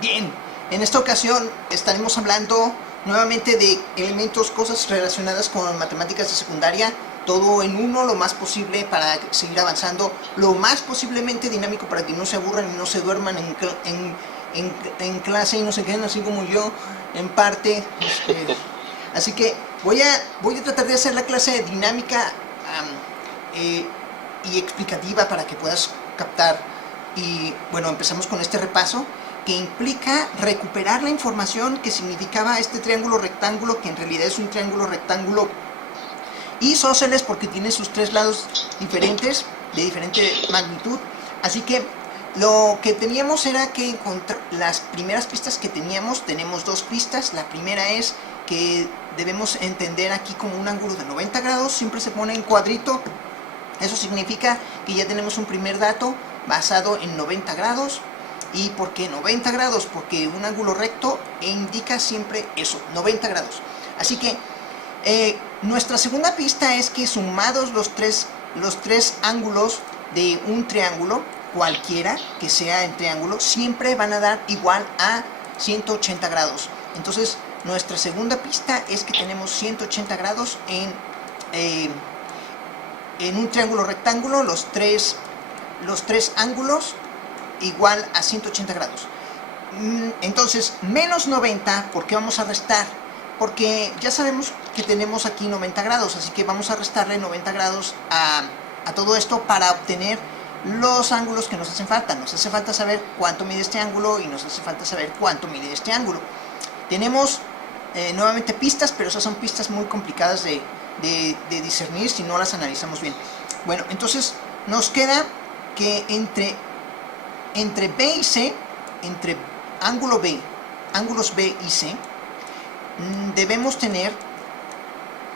Bien, en esta ocasión estaremos hablando nuevamente de elementos, cosas relacionadas con matemáticas de secundaria, todo en uno lo más posible para seguir avanzando, lo más posiblemente dinámico para que no se aburran y no se duerman en clase y no se queden así como yo, en parte. Así que voy a tratar de hacer la clase dinámica y explicativa para que puedas captar. Y bueno, empezamos con este repaso que implica recuperar la información que significaba este triángulo rectángulo, que en realidad es un triángulo rectángulo isósceles porque tiene sus tres lados diferentes, de diferente magnitud. Así que lo que teníamos era que encontrar las primeras pistas que tenemos dos pistas. La primera es que debemos entender aquí como un ángulo de 90 grados, siempre se pone en cuadrito. Eso significa que ya tenemos un primer dato basado en 90 grados. ¿Y por qué 90 grados? Porque un ángulo recto indica siempre eso, 90 grados. Así que nuestra segunda pista es que sumados los tres ángulos de un triángulo, cualquiera que sea el triángulo, siempre van a dar igual a 180 grados. Entonces, nuestra segunda pista es que tenemos 180 grados en un triángulo rectángulo, los tres ángulos igual a 180 grados. Entonces, menos 90, ¿por qué vamos a restar? Porque ya sabemos que tenemos aquí 90 grados, así que vamos a restarle 90 grados a todo esto para obtener los ángulos que nos hacen falta. Nos hace falta saber cuánto mide este ángulo y nos hace falta saber cuánto mide este ángulo. Tenemos nuevamente pistas, pero esas son pistas muy complicadas de discernir si no las analizamos bien. Bueno, entonces nos queda que entre B y C, entre ángulos B y C, debemos tener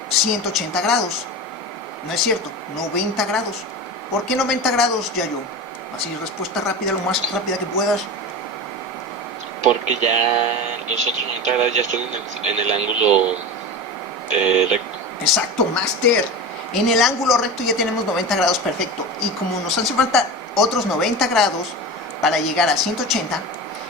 180 grados. No es cierto, 90 grados. ¿Por qué 90 grados, Yayo? Así, respuesta rápida, lo más rápida que puedas. Porque ya los otros 90 grados ya están en el ángulo recto. Exacto, Master. En el ángulo recto ya tenemos 90 grados, perfecto. Y como nos hace falta otros 90 grados para llegar a 180,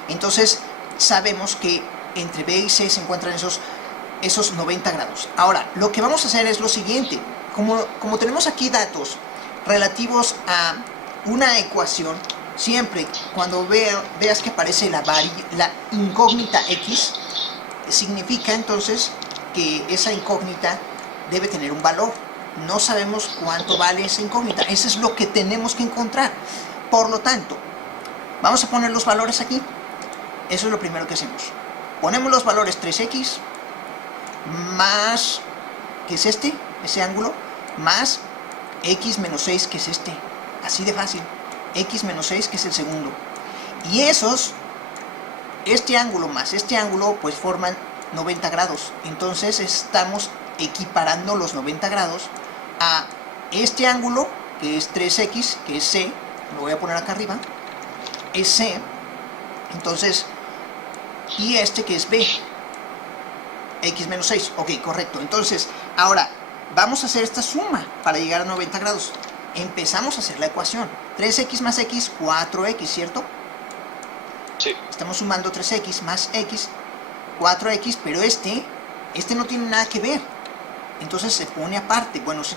entonces sabemos que entre B y C se encuentran esos 90 grados. Ahora, lo que vamos a hacer es lo siguiente. Como tenemos aquí datos relativos a una ecuación, siempre cuando veas que aparece la incógnita X, significa entonces que esa incógnita debe tener un valor. No sabemos cuánto vale esa incógnita. Eso es lo que tenemos que encontrar. Por lo tanto, vamos a poner los valores aquí. Eso es lo primero que hacemos. Ponemos los valores 3x más, que es ese ángulo, más x menos 6, que es así de fácil. X menos 6, que es el segundo. Y este ángulo más este ángulo, pues forman 90 grados. Entonces estamos equiparando los 90 grados a este ángulo, que es 3x, que es C, lo voy a poner acá arriba, es C. Entonces, y que es B, x menos 6, ok, correcto. Entonces, ahora, vamos a hacer esta suma para llegar a 90 grados. Empezamos a hacer la ecuación. 3x más x, 4x, ¿cierto? Sí. Estamos sumando 3x más x, 4x, pero este no tiene nada que ver. Entonces se pone aparte. Bueno, sí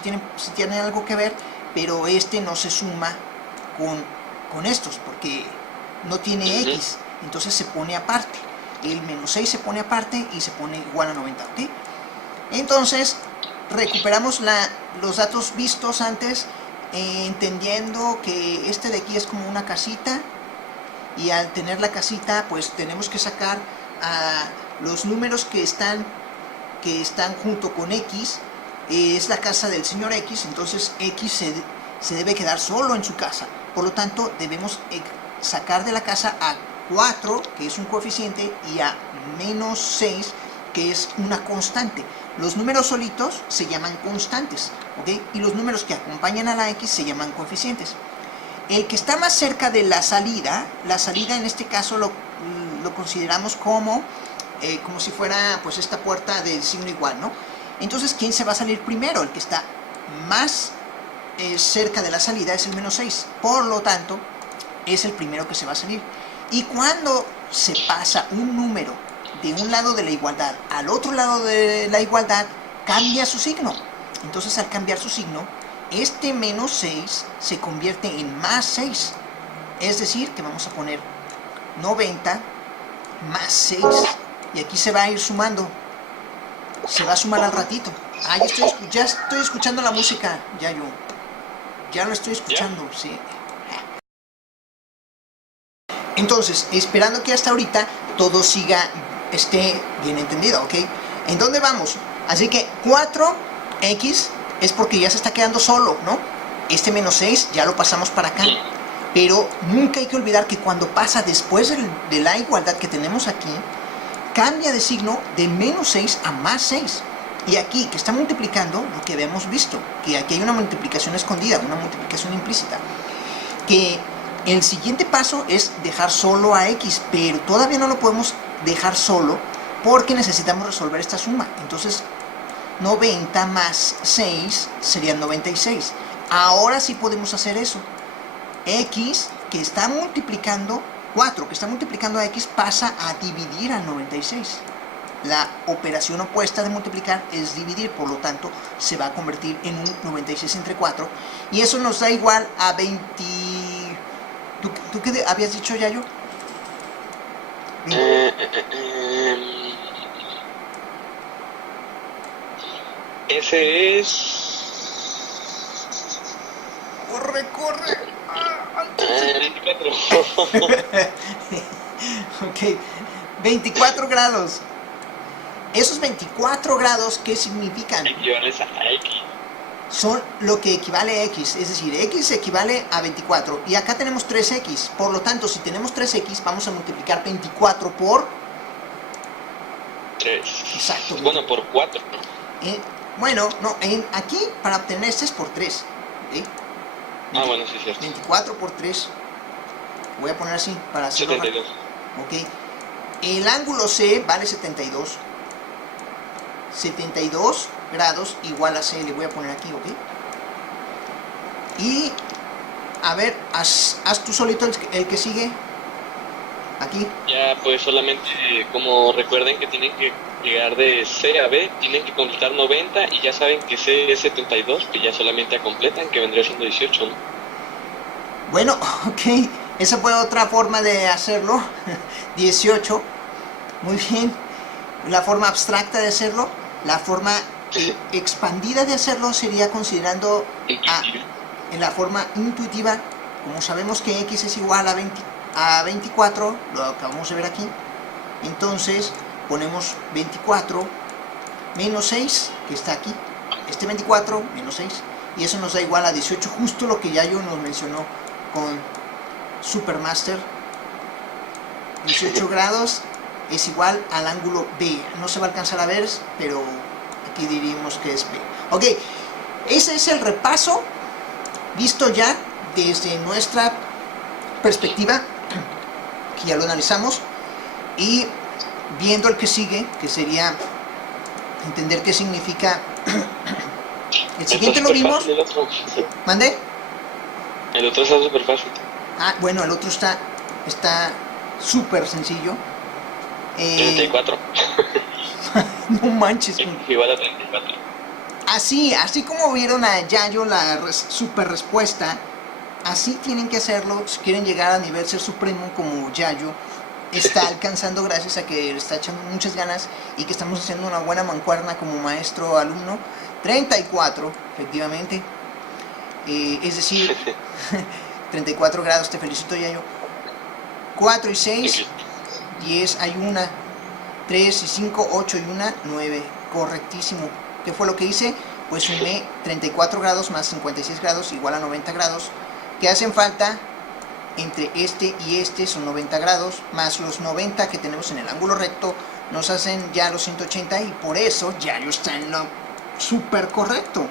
tiene algo que ver, pero no se suma con estos, porque no tiene x. Entonces se pone aparte. El menos 6 se pone aparte y se pone igual a 90, ¿ok? Entonces, recuperamos los datos vistos antes, entendiendo que de aquí es como una casita, y al tener la casita, pues tenemos que sacar a los números que están junto con x. Es la casa del señor X, entonces X se debe quedar solo en su casa. Por lo tanto, debemos sacar de la casa a 4, que es un coeficiente, y a menos 6, que es una constante. Los números solitos se llaman constantes, ¿ok? Y los números que acompañan a la X se llaman coeficientes. El que está más cerca de la salida en este caso lo consideramos como si fuera pues esta puerta del signo igual, ¿no? Entonces, ¿quién se va a salir primero? El que está más cerca de la salida es el menos 6. Por lo tanto, es el primero que se va a salir. Y cuando se pasa un número de un lado de la igualdad al otro lado de la igualdad, cambia su signo. Entonces, al cambiar su signo, este menos 6 se convierte en más 6. Es decir, que vamos a poner 90 más 6. Y aquí se va a ir sumando. Se va a sumar al ratito. Ah, ya estoy escuchando la música. Ya lo estoy escuchando, sí. Entonces, esperando que hasta ahorita todo esté bien entendido, ¿ok? ¿En dónde vamos? Así que 4x es porque ya se está quedando solo, ¿no? Este menos 6 ya lo pasamos para acá. Pero nunca hay que olvidar que cuando pasa después de la igualdad que tenemos aquí, cambia de signo de menos 6 a más 6. Y aquí, que está multiplicando, lo que habíamos visto, que aquí hay una multiplicación escondida, una multiplicación implícita, que el siguiente paso es dejar solo a x, pero todavía no lo podemos dejar solo porque necesitamos resolver esta suma. Entonces, 90 más 6 serían 96. Ahora sí podemos hacer eso. X, que está multiplicando, 4, que está multiplicando a x, pasa a dividir al 96. La operación opuesta de multiplicar es dividir, por lo tanto, se va a convertir en un 96 entre 4. Y eso nos da igual a 20... ¿Tú qué habías dicho, Yayo? Ese es... ¡Corre! 24. Ok, 24 grados. Esos 24 grados, ¿qué significan? Equivales a x. Son lo que equivale a x, es decir, x equivale a 24. Y acá tenemos 3x, por lo tanto, si tenemos 3x, vamos a multiplicar 24 por... 3. Exacto. Bueno, por 4. Bueno, no, aquí para obtener este es por 3. ¿Okay? Bueno, sí, cierto. 24 por 3. Voy a poner así para hacerlo. 72. Ok. El ángulo C vale 72. 72 grados igual a C. Le voy a poner aquí, ¿ok? Y, a ver, haz tú solito el que sigue. Aquí. Ya, pues solamente, como recuerden que tienen que llegar de C a B, tienen que completar 90 y ya saben que C es 72, que ya solamente completan, que vendría siendo 18, ¿no? Bueno, ok. Esa fue otra forma de hacerlo. 18. Muy bien. La forma abstracta de hacerlo. La forma expandida de hacerlo sería considerando en la forma intuitiva. Como sabemos que x es igual a 24, lo acabamos de ver aquí. Entonces ponemos 24 menos 6, que está aquí. Este 24 menos 6. Y eso nos da igual a 18, justo lo que Yayo nos mencionó con Supermaster. 18 grados es igual al ángulo B. No se va a alcanzar a ver, pero aquí diríamos que es B. Ok, ese es el repaso visto ya desde nuestra perspectiva, que ya lo analizamos, y viendo el que sigue, que sería entender qué significa. El siguiente lo vimos. ¿Mandé? El otro está súper fácil. Bueno, el otro está súper sencillo. 34. No manches. Igual a 34. Así como vieron a Yayo la super respuesta, así tienen que hacerlo si quieren llegar a nivel ser supremo como Yayo está alcanzando, gracias a que le está echando muchas ganas y que estamos haciendo una buena mancuerna como maestro-alumno. 34, efectivamente. Es decir, 34 grados, te felicito, Yayo. 4 y 6, 10, hay una. 3 y 5, 8 y una, 9. Correctísimo. ¿Qué fue lo que hice? Pues sumé 34 grados más 56 grados igual a 90 grados. ¿Qué hacen falta? Entre este y este son 90 grados, más los 90 que tenemos en el ángulo recto, nos hacen ya los 180 y por eso Yayo está en lo súper correcto.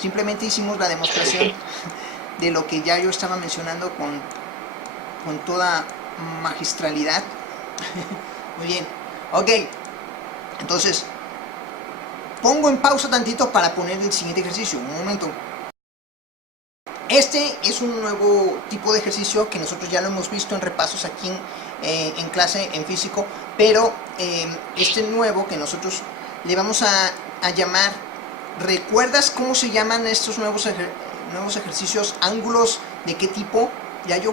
Simplemente hicimos la demostración de lo que Yayo estaba mencionando con toda magistralidad. Muy bien, ok. Entonces, pongo en pausa tantito para poner el siguiente ejercicio. Un momento. Este es un nuevo tipo de ejercicio que nosotros ya lo hemos visto en repasos aquí en clase en físico, pero este nuevo que nosotros le vamos a llamar, ¿recuerdas cómo se llaman estos nuevos ejercicios? ¿Ángulos de qué tipo, Yayo?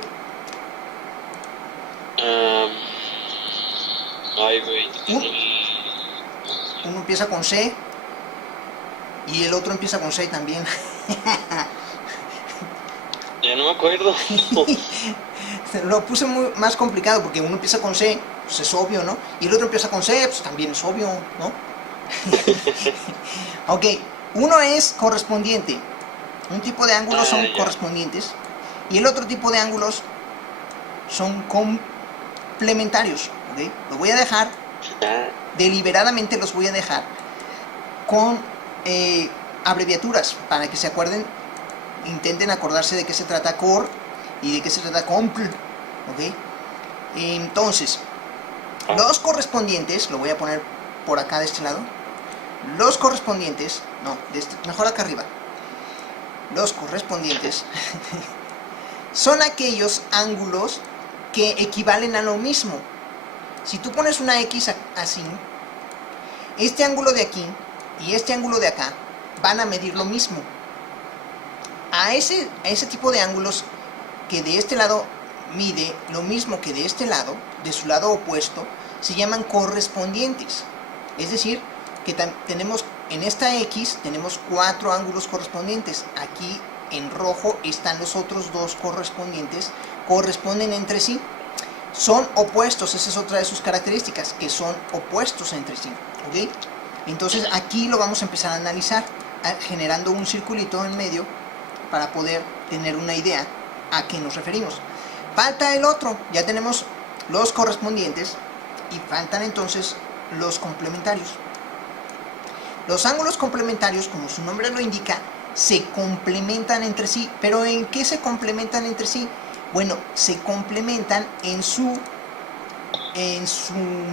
Ay, güey. Uno empieza con C y el otro empieza con C también. Ya no me acuerdo. Lo puse más complicado porque uno empieza con C, pues es obvio, ¿no? Y el otro empieza con C, pues también es obvio, ¿no? Ok, uno es correspondiente. Un tipo de ángulos son correspondientes y el otro tipo de ángulos son complementarios, ¿ok? Lo voy a dejar, deliberadamente los voy a dejar con abreviaturas para que se acuerden, intenten acordarse de qué se trata cor y de qué se trata compl, ¿ok? Entonces, los correspondientes, lo voy a poner por acá de este lado, los correspondientes, no, mejor acá arriba, los correspondientes son aquellos ángulos que equivalen a lo mismo. Si tú pones una X así, este ángulo de aquí y este ángulo de acá van a medir lo mismo. A ese tipo de ángulos que de este lado mide lo mismo que de este lado, de su lado opuesto, se llaman correspondientes. Es decir, que tenemos en esta X tenemos 4 ángulos correspondientes. Aquí en rojo están los otros 2 correspondientes, corresponden entre sí. Son opuestos, esa es otra de sus características, que son opuestos entre sí, ¿ok? Entonces aquí lo vamos a empezar a analizar, generando un circulito en medio para poder tener una idea a qué nos referimos. Falta el otro, ya tenemos los correspondientes y faltan entonces los complementarios. Los ángulos complementarios, como su nombre lo indica, se complementan entre sí. ¿Pero en qué se complementan entre sí? Bueno, se complementan en su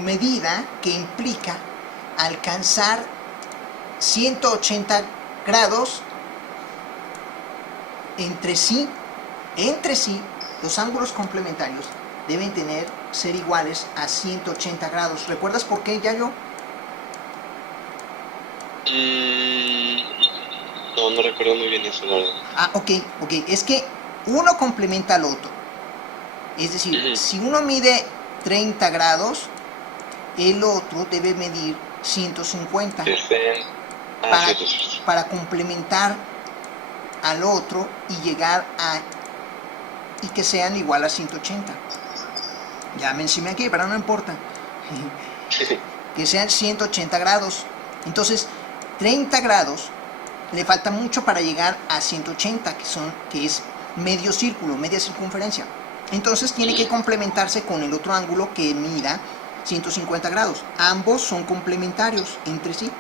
medida, que implica alcanzar 180 grados entre sí. Entre sí, los ángulos complementarios deben ser iguales a 180 grados. ¿Recuerdas por qué, Yayo? No recuerdo muy bien eso, la verdad. Ok. Es que uno complementa al otro. Es decir, si uno mide 30 grados, el otro debe medir 150 para complementar al otro y llegar y que sean igual a 180. Ya me encimé aquí, pero no importa. Que sean 180 grados. Entonces, 30 grados le falta mucho para llegar a 180, que es medio círculo, media circunferencia. Entonces tiene que complementarse con el otro ángulo que mida 150 grados. Ambos son complementarios entre sí.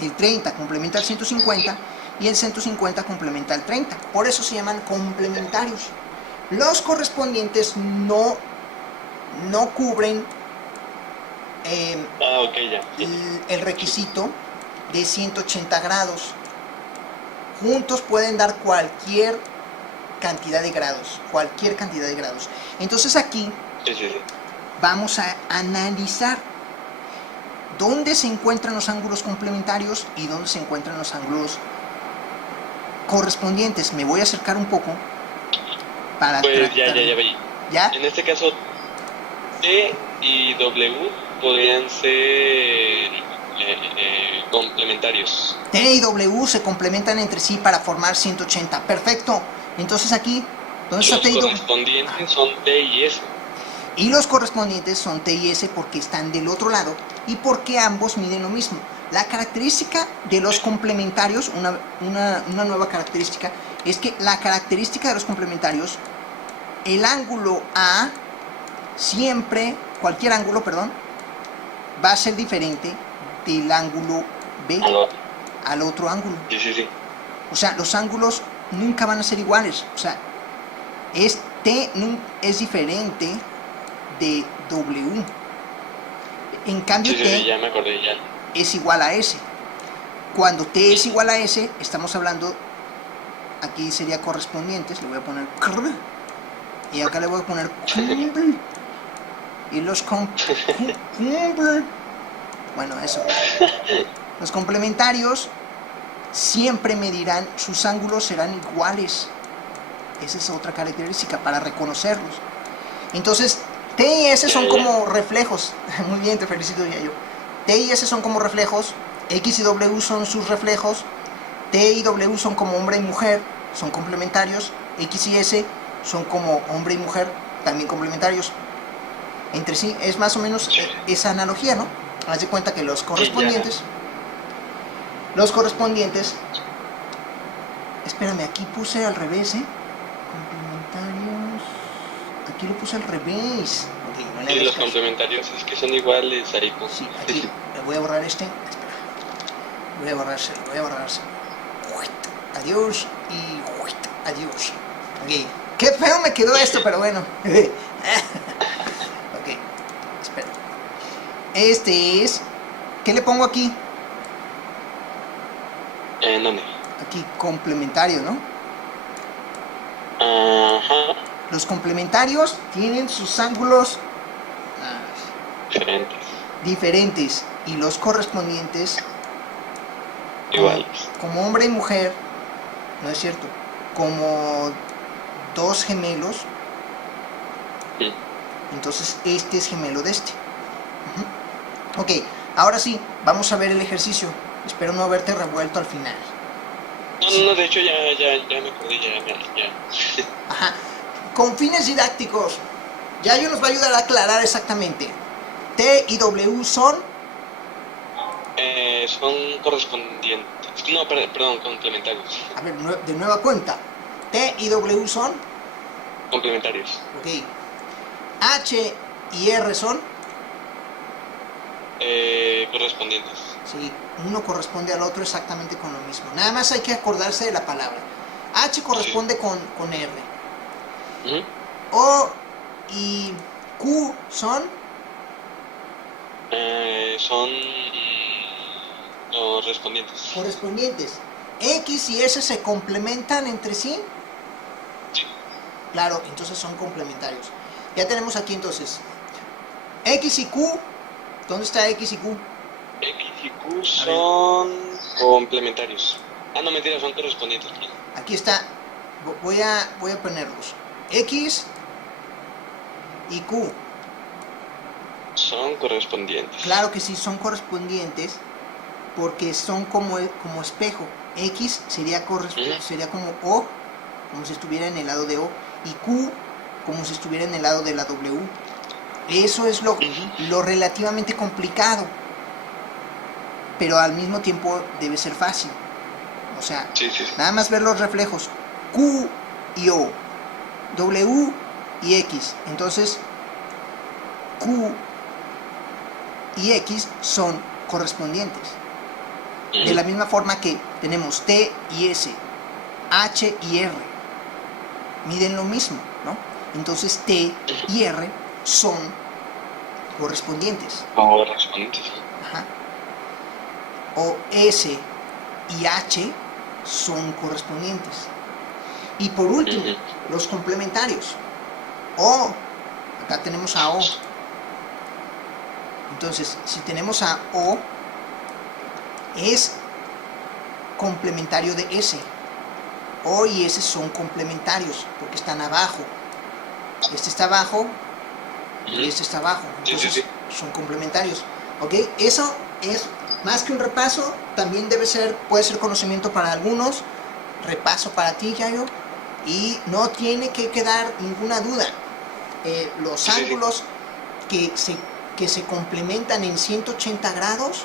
El 30 complementa al 150 y el 150 complementa al 30. Por eso se llaman complementarios. Los correspondientes no cubren el requisito de 180 grados. Juntos pueden dar cualquier cantidad de grados. Entonces aquí vamos a analizar dónde se encuentran los ángulos complementarios y dónde se encuentran los ángulos correspondientes. Me voy a acercar un poco para pues ya. En este caso, T y W podrían ser complementarios. T y W se complementan entre sí para formar 180. Perfecto. Entonces aquí, ¿dónde está T y W? Los correspondientes son T y S. Y los correspondientes son T y S porque están del otro lado y porque ambos miden lo mismo. La característica de los complementarios, una nueva característica, es que la característica de los complementarios, el ángulo A, cualquier ángulo, va a ser diferente del ángulo B al otro ángulo. Sí. O sea, los ángulos nunca van a ser iguales. O sea, T es diferente de W. En cambio, T ya me acordé, ya. Es igual a S. Cuando T es igual a S, estamos hablando, aquí sería correspondientes, le voy a poner CR, y acá le voy a poner CUMBL. Y los bueno, eso. Los complementarios siempre medirán, sus ángulos serán iguales. Esa es otra característica para reconocerlos. Entonces, T y S son como reflejos. Muy bien, te felicito, Yayo. T y S son como reflejos. X y W son sus reflejos. T y W son como hombre y mujer, son complementarios. X y S son como hombre y mujer, también complementarios. Entre sí, es más o menos esa analogía, ¿no? Haz de cuenta que los correspondientes... Espérame, aquí puse al revés, ¿eh? Complementarios... Aquí lo puse al revés. Okay, no sí, los complementarios es que son iguales ahí. Sí, aquí le voy a borrar este. Espera. Voy a borrárselo. Adiós y adiós. Ok. Qué feo me quedó esto, pero bueno. Ok. Espera. Este es... ¿Qué le pongo aquí? ¿Dónde? Aquí, complementario, ¿no? Ajá. Los complementarios tienen sus ángulos diferentes y los correspondientes iguales. Como hombre y mujer, no es cierto, como dos gemelos. Sí. Entonces este es gemelo de este. Ok, ahora sí, vamos a ver el ejercicio. Espero no haberte revuelto al final. No, de hecho ya me acordé, ya. Ajá. Con fines didácticos, Yayo nos va a ayudar a aclarar exactamente. T y W son correspondientes. No, perdón, complementarios. A ver, de nueva cuenta. T y W son Complementarios. Ok. H y R son correspondientes. Sí, uno corresponde al otro exactamente con lo mismo. Nada más hay que acordarse de la palabra. H corresponde con R. O y Q son correspondientes. X y S se complementan entre sí. Sí. Claro, entonces son complementarios. Ya tenemos aquí entonces X y Q. ¿Dónde está X y Q? X y Q son complementarios. No, mentira, son correspondientes. Aquí está. Voy a ponerlos. X y Q. Son correspondientes. Claro que sí, son correspondientes porque son como espejo. X sería como O, como si estuviera en el lado de O, y Q como si estuviera en el lado de la W. Eso es lo relativamente complicado, pero al mismo tiempo debe ser fácil. O sea, nada más ver los reflejos Q y O, W y X. Entonces Q y X son correspondientes. De la misma forma que tenemos T y S, H y R, miden lo mismo, ¿no? Entonces T y R son correspondientes. Ajá. O S y H son correspondientes. Y por último, los complementarios. O, acá tenemos a O. Entonces, si tenemos a O, es complementario de S. O y S son complementarios porque están abajo. Este está abajo y este está abajo. Entonces son complementarios. ¿Ok? Eso es más que un repaso, también puede ser conocimiento para algunos. Repaso para ti, Yayo. Y no tiene que quedar ninguna duda. Los ángulos que se complementan en 180 grados,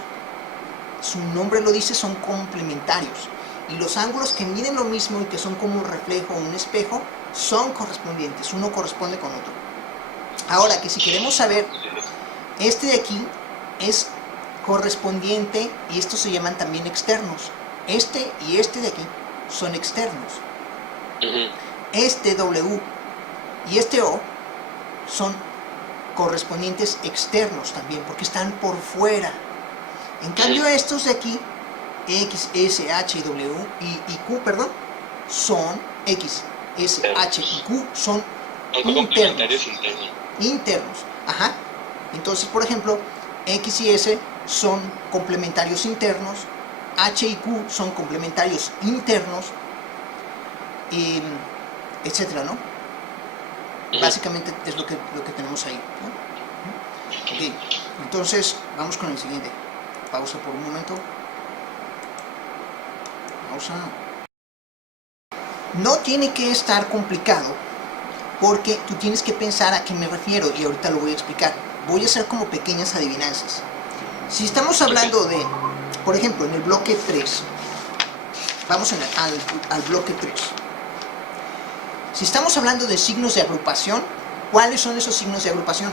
su nombre lo dice, son complementarios. Y los ángulos que miden lo mismo y que son como un reflejo o un espejo, son correspondientes. Uno corresponde con otro. Ahora, que si queremos saber, este de aquí es correspondiente y estos se llaman también externos. Este y este de aquí son externos. Este W y este O son correspondientes externos también, porque están por fuera. En cambio, estos de aquí, X, S, H y W y Q, perdón, son X, S, H y Q son internos. Internos. Ajá. Entonces, por ejemplo, X y S son complementarios internos, H y Q son complementarios internos, etcétera, ¿no? Básicamente es lo que tenemos ahí, ¿no? Ok, entonces vamos con el siguiente. Pausa por un momento. Pausa. No tiene que estar complicado, porque tú tienes que pensar a qué me refiero, y ahorita lo voy a explicar. Voy a hacer como pequeñas adivinanzas. Si estamos hablando de, por ejemplo, en el bloque 3, vamos al bloque 3. Si estamos hablando de signos de agrupación, ¿cuáles son esos signos de agrupación?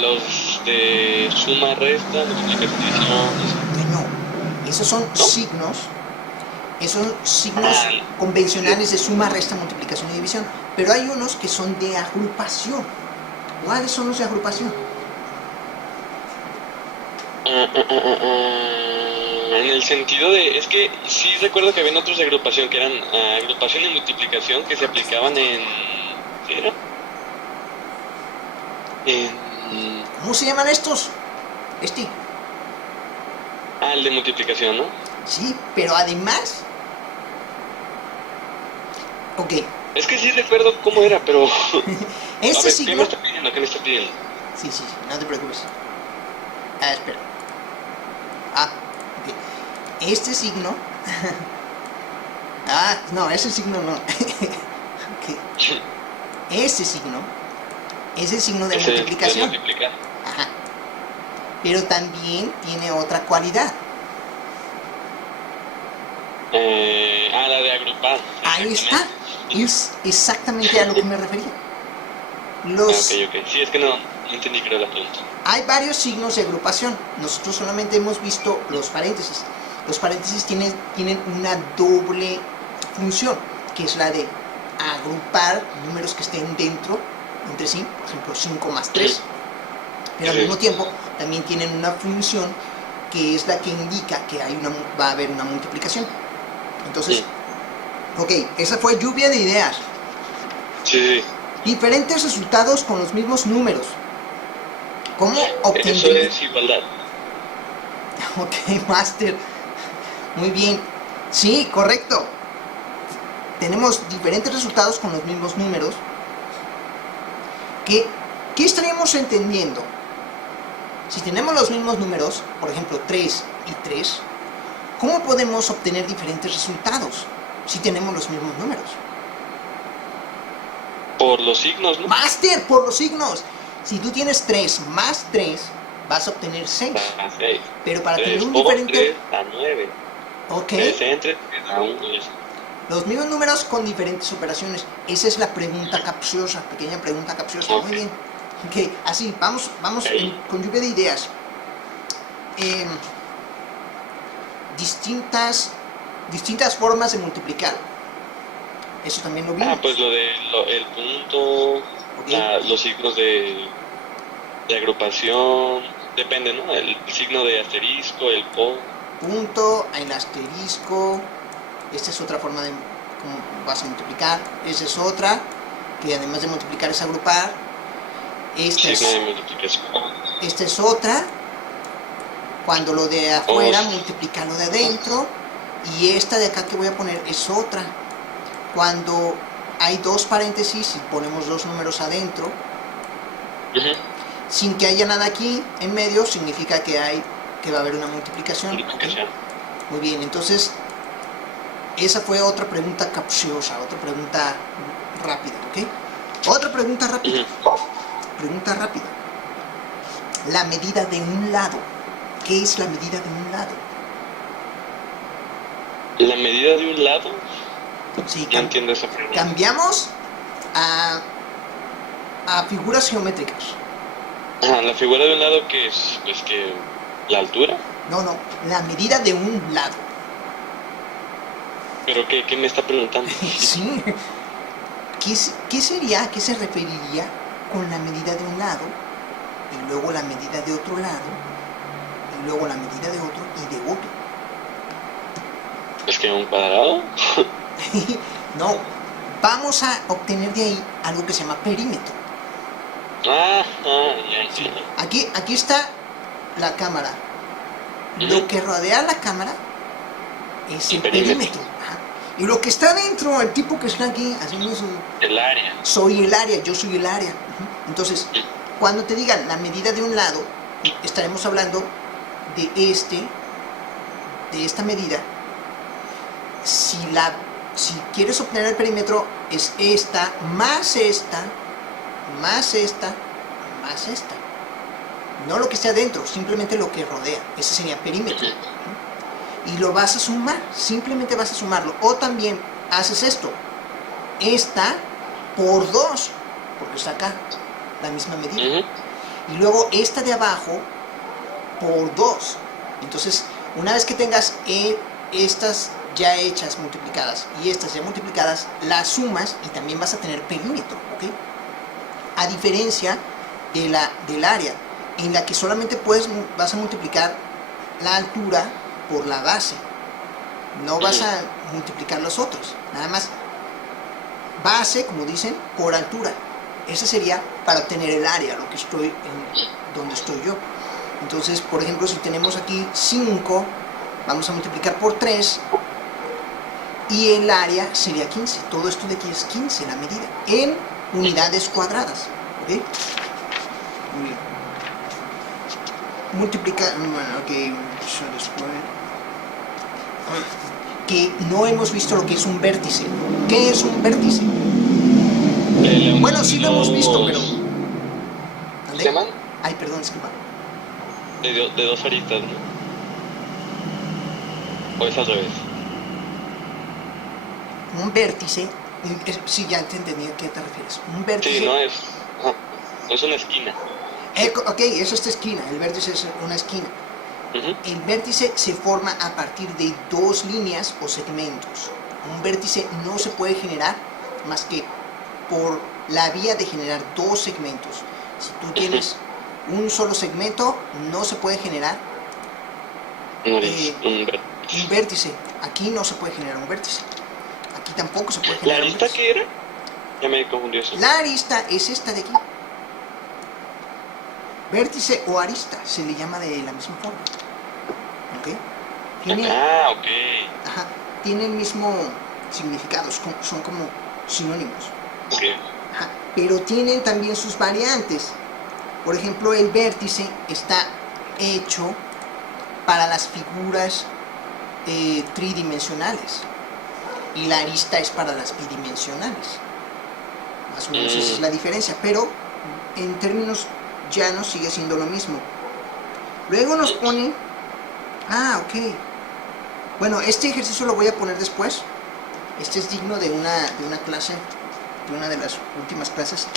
Los de suma, resta, multiplicación, división. No, esos son ¿No? signos. Esos son signos convencionales de suma, resta, multiplicación y división. Pero hay unos que son de agrupación. ¿Cuáles son los de agrupación? En el sentido de, es que sí recuerdo que habían otros de agrupación que eran agrupación y multiplicación que se aplicaban en, ¿qué era? ¿Cómo se llaman estos? El de multiplicación, ¿no? Sí, pero además... Ok. Es que sí recuerdo cómo era, pero... Este a ver, signo... ¿qué me está pidiendo? ¿Qué me está pidiendo? Sí, no te preocupes. Espera. Ok. Este signo... no, ese signo no. Ok. Este signo es el signo de Ese multiplicación. de multiplicar. Ajá. Pero también tiene otra cualidad. La de agrupar. Ahí está. Es exactamente a lo que me refería. Ok. Sí, es que no entendí, creo, la pregunta. Hay varios signos de agrupación. Nosotros solamente hemos visto los paréntesis. Los paréntesis tienen una doble función, que es la de agrupar números que estén dentro, entre sí, por ejemplo 5 más 3. Pero al mismo tiempo también tienen una función que es la que indica que va a haber una multiplicación. Entonces, ok, esa fue lluvia de ideas. Sí. Diferentes resultados con los mismos números. ¿Cómo obtener? Eso es igualdad. Ok, Master. Muy bien. Sí, correcto. Tenemos diferentes resultados con los mismos números. ¿Qué estaríamos entendiendo? Si tenemos los mismos números, por ejemplo 3 y 3, ¿cómo podemos obtener diferentes resultados si tenemos los mismos números? Por los signos, ¿no? Master, por los signos. Si tú tienes 3 más 3, vas a obtener 6. 6. Pero para 3 tener un por diferente... 3 da 9. Ok. 3 entre 3 da 1. Los mismos números con diferentes operaciones. Esa es la pregunta capciosa, pequeña pregunta capciosa. Muy bien. Ok, así, vamos con lluvia de ideas. Distintas formas de multiplicar. Eso también lo vimos. Pues el punto, Okay. los signos de agrupación, depende, ¿no? El signo de asterisco, el punto, el asterisco. Esta es otra forma de cómo vas a multiplicar. Esa es otra, que además de multiplicar es agrupar. Esta es otra, cuando lo de afuera multiplica lo de adentro. Y esta de acá que voy a poner es otra, cuando hay dos paréntesis y ponemos dos números adentro, sin que haya nada aquí en medio, significa que va a haber una multiplicación. ¿Okay? Muy bien, entonces esa fue otra pregunta capciosa, otra pregunta rápida, ¿ok? Otra pregunta rápida. Pregunta rápida. La medida de un lado. ¿Qué es la medida de un lado? ¿La medida de un lado? Sí, no entiendo esa pregunta. Cambiamos a figuras geométricas. La figura de un lado, que es, pues, que la altura. No, la medida de un lado. ¿Pero qué me está preguntando? Sí. ¿Qué sería, a qué se referiría con la medida de un lado, y luego la medida de otro lado, y luego la medida de otro y de otro? ¿Es que un cuadrado? No, vamos a obtener de ahí algo que se llama perímetro. Ya. Aquí está la cámara. Ujú. Lo que rodea la cámara es El el perímetro. perímetro. Ajá. Y lo que está dentro, el tipo que está aquí haciendo su... El área. Soy el área, yo soy el área. Ujú. Entonces, cuando te digan la medida de un lado, estaremos hablando de esta medida. Si quieres obtener el perímetro, es esta, más esta, más esta, más esta. No lo que esté adentro, simplemente lo que rodea. Ese sería perímetro. Y lo vas a sumar, simplemente vas a sumarlo. O también haces esto, esta por 2, porque está acá, la misma medida. Ujú. Y luego esta de abajo por 2. Entonces, una vez que tengas estas ya hechas multiplicadas y estas ya multiplicadas, las sumas y también vas a tener perímetro, ¿ok? A diferencia del área, en la que solamente vas a multiplicar la altura por la base. No vas a multiplicar los otros, nada más base, como dicen, por altura. Ese sería para obtener el área, donde estoy yo. Entonces, por ejemplo, si tenemos aquí 5, vamos a multiplicar por 3 y el área sería 15. Todo esto de aquí es 15, la medida, en unidades cuadradas. ¿Ok? Muy bien. Que no hemos visto lo que es un vértice. ¿Qué es un vértice? Bueno, sí lo hemos visto, pero... ¿Se llaman? Ay, perdón, es que De dos aristas, ¿no? ¿O es al revés? un vértice... Sí, ya te entendí a qué te refieres. Un vértice... Sí, no es una esquina. Ok, eso es esta esquina. El vértice es una esquina. Ujú. El vértice se forma a partir de dos líneas o segmentos. Un vértice no se puede generar más que por la vía de generar dos segmentos. Si tú tienes un solo segmento, no se puede generar un vértice. Aquí no se puede generar un vértice. Aquí tampoco se puede ¿La generar un arista vértice. qué era? Ya me confundió eso. La arista es esta de aquí. Vértice o arista se le llama de la misma forma. ¿Ok? Ok. Ajá, tiene el mismo significado, son como sinónimos. Ok. Ajá, pero tienen también sus variantes. Por ejemplo, el vértice está hecho para las figuras tridimensionales y la arista es para las bidimensionales. Más o menos esa es la diferencia, pero en términos llanos sigue siendo lo mismo. Luego nos pone... ok. Bueno, este ejercicio lo voy a poner después. Este es digno de una clase, de una de las últimas clases.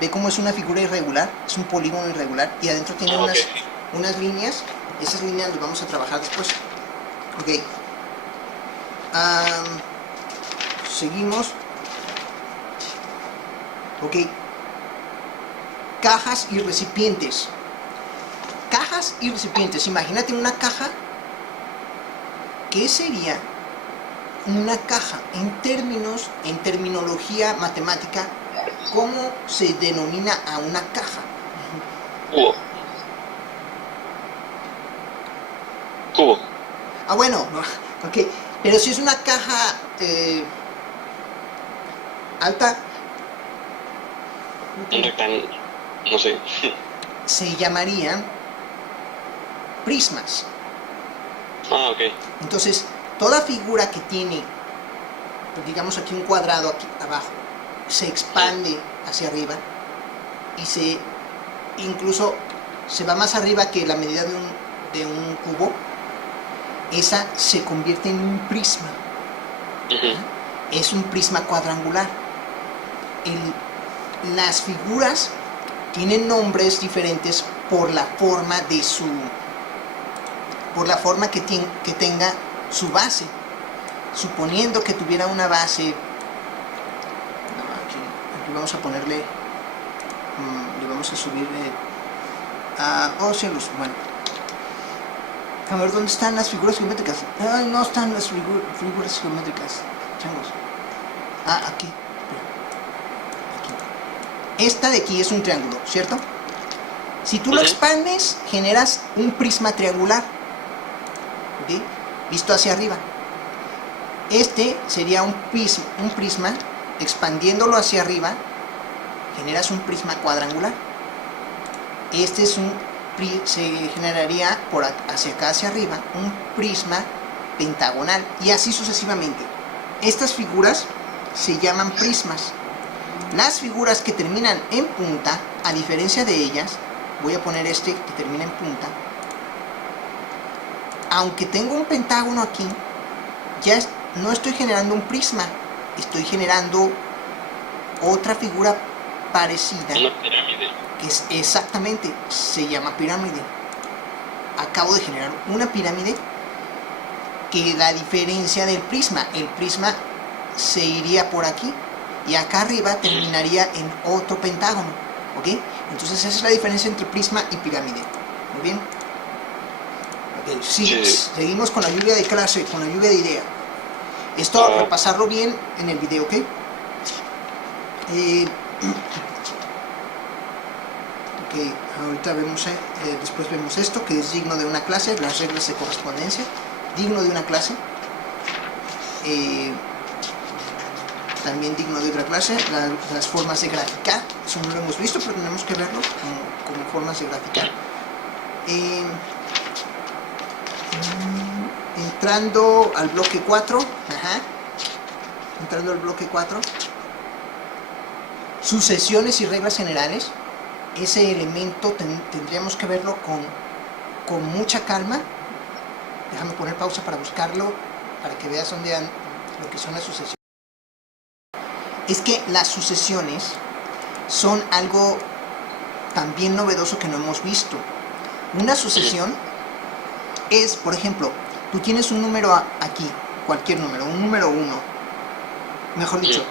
Ve cómo es una figura irregular, es un polígono irregular y adentro tiene unas líneas. Esas líneas las vamos a trabajar después. Ok. Seguimos. Ok. Cajas y recipientes. Cajas y recipientes. Imagínate una caja. ¿Qué sería una caja en terminología matemática? ¿Cómo se denomina a una caja? Cubo. Cubo. Bueno, ok. Pero si es una caja alta, Un rectángulo. No sé. se llamarían prismas. Ok. Entonces, toda figura que tiene, digamos aquí un cuadrado aquí abajo, se expande hacia arriba y incluso se va más arriba que la medida de un cubo. Esa se convierte en un prisma. Es un prisma cuadrangular. Las figuras tienen nombres diferentes por la forma que tenga su base. Suponiendo que tuviera una base, aquí vamos a ponerle, le vamos a subirle cielos, bueno. A ver, ¿dónde están las figuras geométricas? Ay, no están las figuras geométricas, changos. Aquí. esta de aquí es un triángulo, ¿cierto? Si tú lo expandes, generas un prisma triangular, ¿ok? Visto hacia arriba. Este sería un prisma, expandiéndolo hacia arriba, generas un prisma cuadrangular. Este es se generaría hacia acá, hacia arriba, un prisma pentagonal, y así sucesivamente. Estas figuras se llaman prismas. Las figuras que terminan en punta, a diferencia de ellas, voy a poner este que termina en punta, aunque tengo un pentágono aquí, ya no estoy generando un prisma, estoy generando otra figura parecida, una pirámide, que es exactamente, se llama pirámide. Acabo de generar una pirámide, que la diferencia del prisma, el prisma se iría por aquí y acá arriba terminaría en otro pentágono, ¿ok? Entonces esa es la diferencia entre prisma y pirámide. Muy bien. Okay, sí. Seguimos con la lluvia de clase, con la lluvia de idea. Esto repasarlo bien en el video, ¿ok? Ok, ahorita vemos, después vemos esto, que es digno de una clase, las reglas de correspondencia, digno de una clase. También digno de otra clase, las formas de graficar, eso no lo hemos visto, pero tenemos que verlo como formas de graficar. Entrando al bloque 4, entrando al bloque 4, sucesiones y reglas generales. Ese elemento tendríamos que verlo con mucha calma. Déjame poner pausa para buscarlo, para que veas dónde lo que son las sucesiones. Es que las sucesiones son algo también novedoso que no hemos visto. Una sucesión es, por ejemplo, tú tienes un número aquí, cualquier número, un número 1, mejor dicho,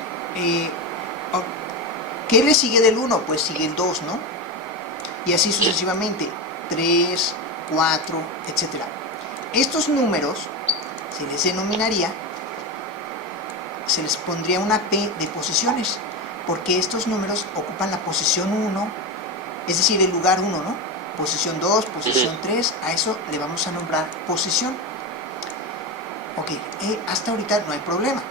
¿qué le sigue del 1? Pues sigue el 2, ¿no? Y así sucesivamente, 3, 4, etc. Estos números se les denominaría, se les pondría una P de posiciones, porque estos números ocupan la posición 1, es decir, el lugar 1, ¿no? Posición 2, posición 3, a eso le vamos a nombrar posición. Ok, hasta ahorita no hay problema,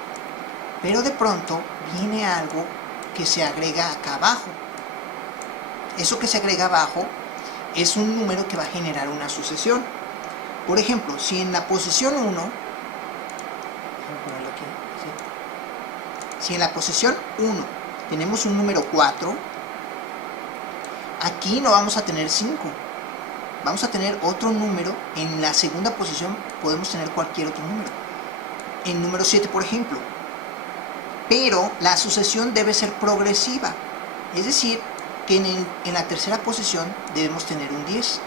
pero de pronto viene algo que se agrega acá abajo. Eso que se agrega abajo es un número que va a generar una sucesión. Por ejemplo, si en la posición 1, si en la posición 1 tenemos un número 4, aquí no vamos a tener 5, vamos a tener otro número. En la segunda posición podemos tener cualquier otro número, en número 7 por ejemplo, pero la sucesión debe ser progresiva, es decir, que en la tercera posición debemos tener un 10,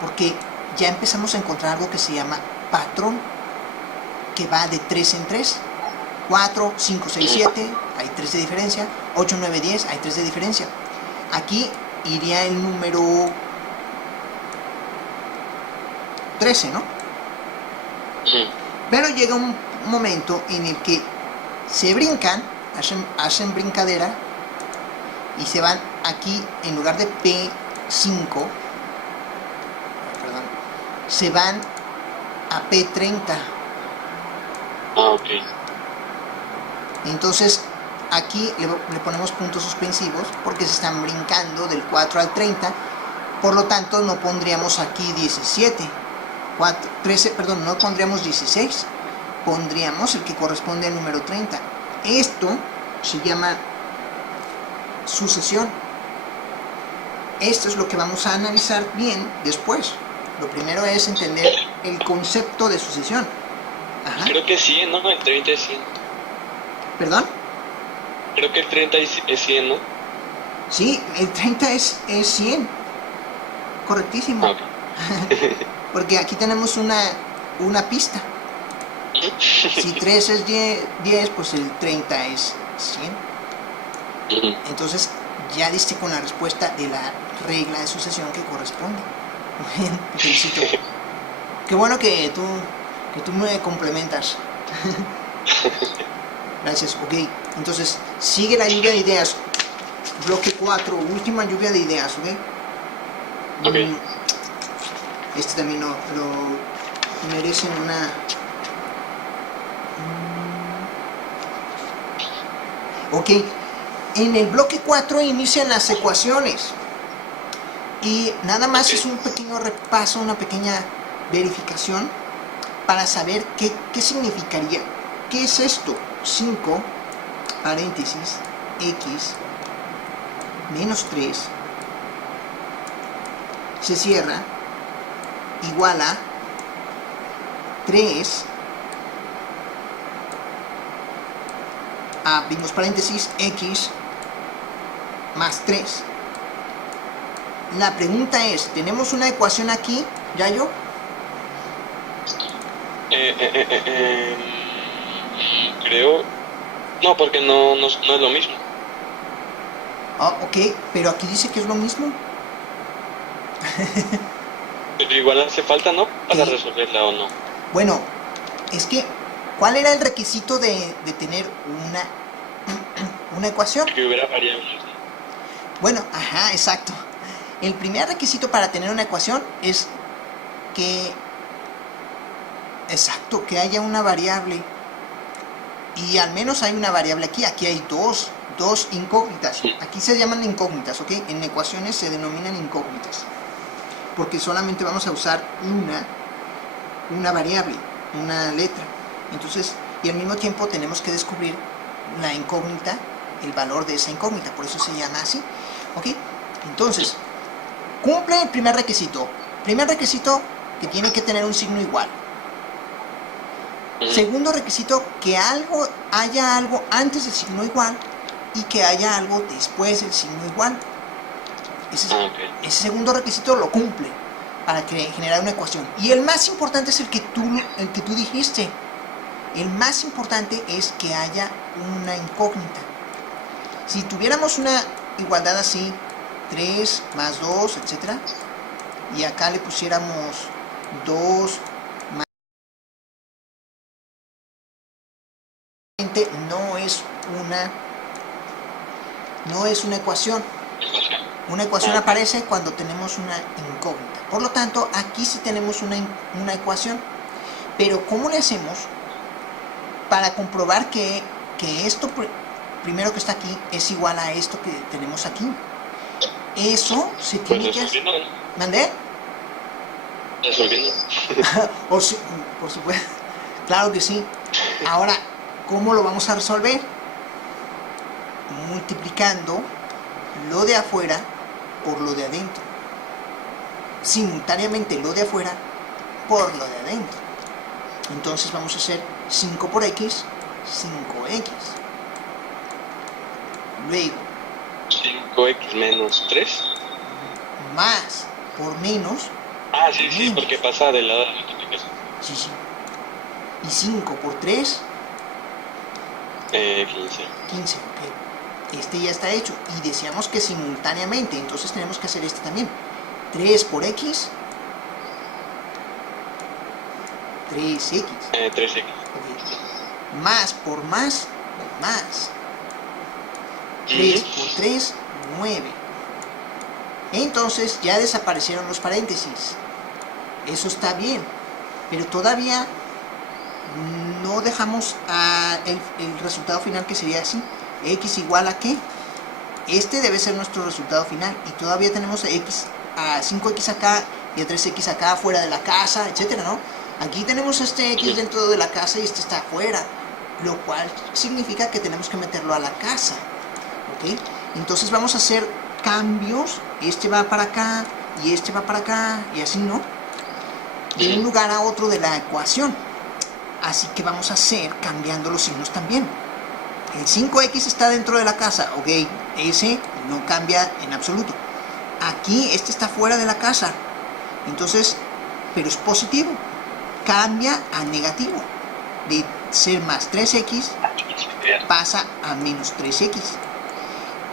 porque ya empezamos a encontrar algo que se llama patrón, que va de 3 en 3, 4, 5, 6, 7, hay 3 de diferencia, 8, 9, 10, hay 3 de diferencia. Aquí iría el número 13, ¿no? Pero llega un momento en el que se brincan, hacen brincadera y se van aquí, en lugar de P5, perdón, se van a P30. Ok. Entonces aquí le ponemos puntos suspensivos porque se están brincando del 4 al 30, por lo tanto no pondríamos aquí 17, 13, perdón, no pondríamos 16, pondríamos el que corresponde al número 30. Esto se llama sucesión. Esto es lo que vamos a analizar bien después. Lo primero es entender el concepto de sucesión. Ajá. Creo que 100, ¿no? El 30 es 100. ¿Perdón? Creo que el 30 es 100, ¿no? Sí, el 30 es 100. Correctísimo. Okay. Porque aquí tenemos una pista. Si 3 es 10, pues el 30 es 100. Entonces ya diste con la respuesta de la regla de sucesión que corresponde. Bien, te felicito. Qué bueno que tú me complementas. Gracias, ok. Entonces, sigue la lluvia de ideas. bloque 4, última lluvia de ideas, ¿ok? Ok. Este también lo merecen una... Ok, en el bloque 4 inician las ecuaciones. Y nada más es un pequeño repaso, una pequeña verificación para saber qué significaría. ¿Qué es esto? 5, paréntesis, x, menos 3, se cierra, igual a 3, abrimos paréntesis, x más 3. La pregunta es, ¿tenemos una ecuación aquí, Yayo? Creo... No, porque no es lo mismo. Ok, pero aquí dice que es lo mismo. Pero igual hace falta, ¿no? Para Sí. resolverla o no. Bueno, es que, ¿cuál era el requisito de tener una ecuación? Que hubiera variables. Bueno, ajá, exacto. El primer requisito para tener una ecuación es que, exacto, que haya una variable. Y al menos hay una variable aquí. Aquí hay dos incógnitas. Aquí se llaman incógnitas, ¿ok? En ecuaciones se denominan incógnitas. Porque solamente vamos a usar una variable, una letra. Entonces, y al mismo tiempo tenemos que descubrir la incógnita, el valor de esa incógnita. Por eso se llama así, ¿ok? Entonces, cumple el primer requisito. Primer requisito, que tiene que tener un signo igual. Segundo requisito, que haya algo antes del signo igual y que haya algo después del signo igual. Ese segundo requisito lo cumple para generar una ecuación. Y el más importante es el que tú dijiste. El más importante es que haya una incógnita. Si tuviéramos una igualdad así, 3 más 2, etc. Y acá le pusiéramos 2 más... No es una ecuación. Una ecuación aparece cuando tenemos una incógnita. Por lo tanto, aquí sí tenemos una ecuación. Pero ¿cómo le hacemos para comprobar que esto primero que está aquí es igual a esto que tenemos aquí? Eso se tiene que hacer. ¿Mandé? Resolviendo. Por supuesto. Claro que sí. Ahora, ¿cómo lo vamos a resolver? Multiplicando lo de afuera por lo de adentro. Simultáneamente lo de afuera por lo de adentro. Entonces vamos a hacer 5 por x, 5x. Luego 5x menos 3. Más por menos. Sí, porque pasa del lado de la multiplicación. Sí. Y 5 por 3. 15. 15, ok. Este ya está hecho. Y decíamos que simultáneamente, entonces tenemos que hacer este también. 3 por x. 3x. 3x. Okay. Más por más. 3 por 3, 9. Entonces ya desaparecieron los paréntesis. Eso está bien. Pero todavía no dejamos el resultado final, que sería así. X igual a ¿qué? Este debe ser nuestro resultado final. Y todavía tenemos a 5x acá y a 3x acá fuera de la casa, etcétera, ¿no? Aquí tenemos este x dentro de la casa y este está afuera, lo cual significa que tenemos que meterlo a la casa, ¿ok? Entonces vamos a hacer cambios. Este va para acá y este va para acá y así, ¿no? De un lugar a otro de la ecuación. Así que vamos a hacer cambiando los signos también. El 5x está dentro de la casa, ok, ese no cambia en absoluto. Aquí este está fuera de la casa, entonces, pero es positivo, cambia a negativo. De ser más 3x pasa a menos 3x.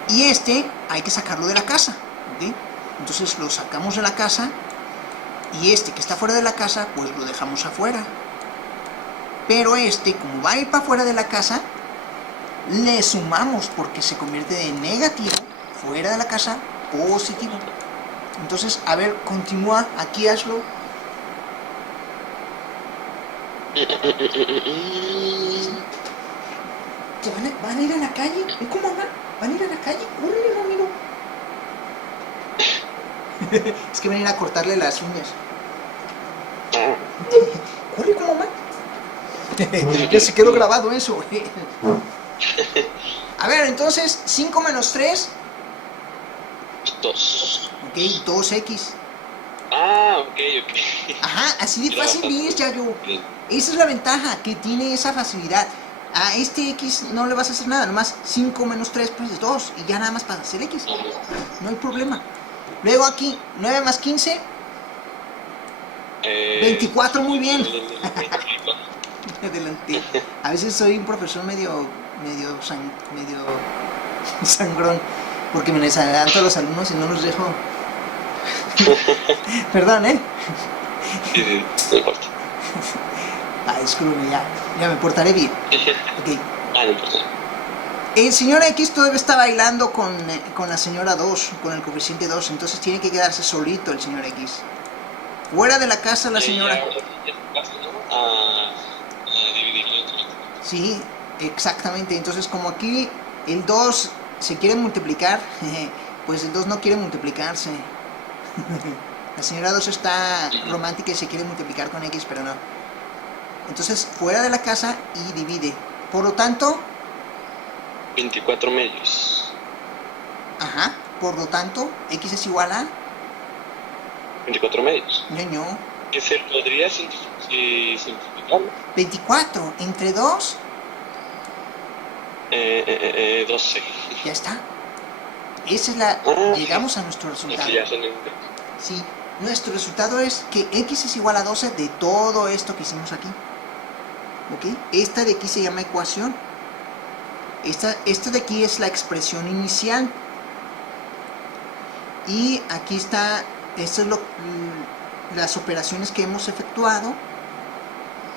Y este hay que sacarlo de la casa, ¿ok? Entonces lo sacamos de la casa y este que está fuera de la casa pues lo dejamos afuera. Pero este, como va a ir para afuera de la casa, le sumamos porque se convierte de negativo fuera de la casa, positivo. Entonces, a ver, continúa, aquí hazlo. ¿Van a ir a la calle? ¿Cómo van a ir a la calle? ¡Córrele, Ramiro! Es que van a ir a cortarle las uñas. ¡Corre con mamá! Ya se quedó grabado eso. A ver, entonces, 5 menos 3. 2. Ok, 2x. Ah, ok. Ajá, así de fácil es, Yayo. Esa es la ventaja, que tiene esa facilidad. A este x no le vas a hacer nada, nomás 5 menos 3 pues es 2. Y ya nada más para hacer x. No hay problema. Luego aquí, 9 más 15. 24, muy bien. Adelante. A veces soy un profesor medio sangrón, porque me les adelanto a los alumnos y no los dejo. Perdón, Sí, no importa. Disculpe, ya me portaré bien. Okay. No importa. El señor X todavía está bailando con la señora 2, con el coeficiente 2, entonces tiene que quedarse solito el señor X. Fuera de la casa la señora... A dividirlo entre... Sí, exactamente. Entonces, como aquí el 2 se quiere multiplicar, pues el 2 no quiere multiplicarse. La señora 2 está romántica y se quiere multiplicar con X, pero no. Entonces, fuera de la casa y divide. Por lo tanto... 24 medios. Ajá. Por lo tanto, X es igual a... 24 medios. ñoño. Que se podría simplificarlo. 24 entre 2... 12. Ya está. Esa es la... Llegamos a nuestro resultado. Ya son Sí. Nuestro resultado es que X es igual a 12 de todo esto que hicimos aquí. ¿Ok? Esta de aquí se llama ecuación. Esta de aquí es la expresión inicial. Y aquí está... Esto es las operaciones que hemos efectuado.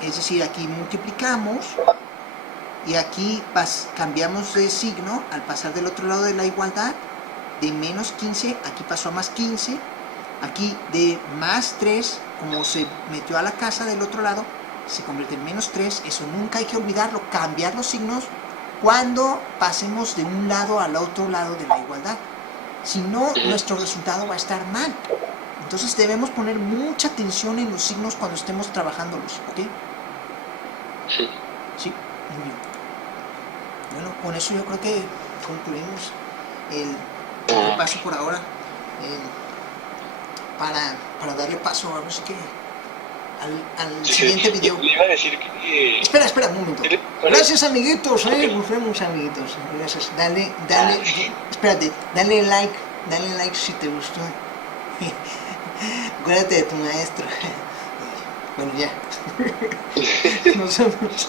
Es decir, aquí multiplicamos. Y aquí cambiamos de signo al pasar del otro lado de la igualdad. De menos 15, aquí pasó a más 15. Aquí de más 3, como se metió a la casa del otro lado, se convierte en menos 3. Eso nunca hay que olvidarlo, cambiar los signos cuando pasemos de un lado al otro lado de la igualdad. Si no, nuestro resultado va a estar mal. Entonces debemos poner mucha atención en los signos cuando estemos trabajándolos, ¿ok? Sí. Sí, muy bien. Bueno, con eso yo creo que concluimos el paso por ahora. Para darle paso a que al siguiente video. Le iba a decir que... Espera un momento. Gracias, amiguitos, nos vemos, amiguitos. Gracias. Dale, espérate, dale like si te gustó. Acuérdate de tu maestro. Bueno, ya. Nos vemos.